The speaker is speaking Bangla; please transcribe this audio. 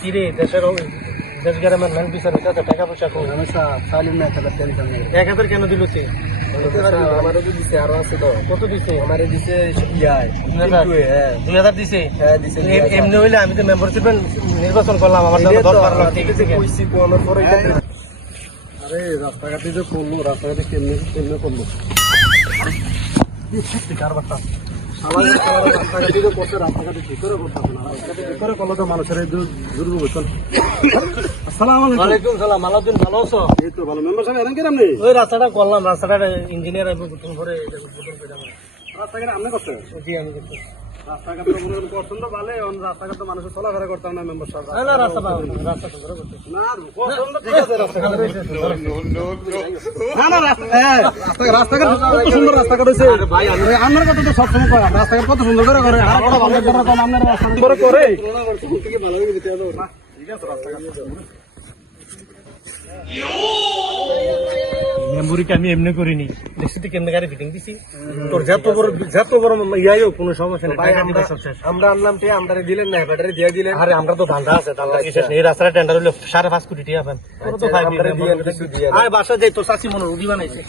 কি রে দেশের দেশ গ্রামের মেন বিচার এটা তো টাকা পয়সা কম সালিম না খেলার টেনশন নেই 1000 কেন দিল তুই আমারও তো দিছে আরো আছে তো কত দিছে আমারে দিছে ইয়াই 2000 দিছে হ্যাঁ দিছে এমনি হইলে আমি তো মেম্বারশিপ নির্বাচন করলাম আমার জন্য 10-12 লাখ ঠিক আছে কইছি কোনের পরে আরে রাস্তাঘাটে যে করলো রাস্তাঘাটে কেমনে করলো কারবারটা রাস্তাঘাটে যে করছে রাস্তাঘাটে ঠিক করে করতে না রাস্তাঘাটে ঠিক করে করলে তো মানুষের এই দুর্ভোগ হচ্ছে আসসালামু আলাইকুম ওয়ালাইকুম সালাম আলাউদ্দিন ভালো আছো এই তো ভালো মেম্বার সাহেব এরকম কেন আপনি ওই রাস্তাটা করলাম রাস্তাটা ইঞ্জিনিয়ার আইবো তুমি করে এটা উদ্বোধন করে দাও রাস্তাঘাটে আপনি করতে জি আমি করতে রাস্তাঘাটে মনে করছেন তো ভালো রাস্তাঘাটে মানুষের চলাফেরা করতাম না মেম্বার সাহেব না রাস্তা পাবো রাস্তা সুন্দর করতে না পছন্দ ঠিক আছে রাস্তাঘাটে না রাস্তাঘাট কত সুন্দর রাস্তাঘাট হয়েছে ভাই আমার কথা তো সবসময় কয় রাস্তাঘাট কত সুন্দর করে করে আর কত ভালো করে কম আপনার রাস্তা করে করে ভালো করে দিতে হবে না ঠিক আছে রাস্তাঘাট মেমোরিকে আমি এমনি করিনি দেখছি তুই কেমনে গাড়ি ফিটিং দিছি তোর যত বড় ইয়াই হোক কোনো সমস্যা নেই টাকা দিবা সব শেষ আমরা আনলাম তে আমদারে দিলেন না ব্যাটারি দিয়ে দিলেন আরে আমরা তো ধান্দা আছে ধান্দা কি শেষ নেই এই রাস্তাটা টেন্ডার হলো 5.5 কোটি টাকা পান তো 5 আমদারে দিয়ে কিছু দিয়ে আয় বাসা যাই তোর চাচি মনে রুগী বানাইছে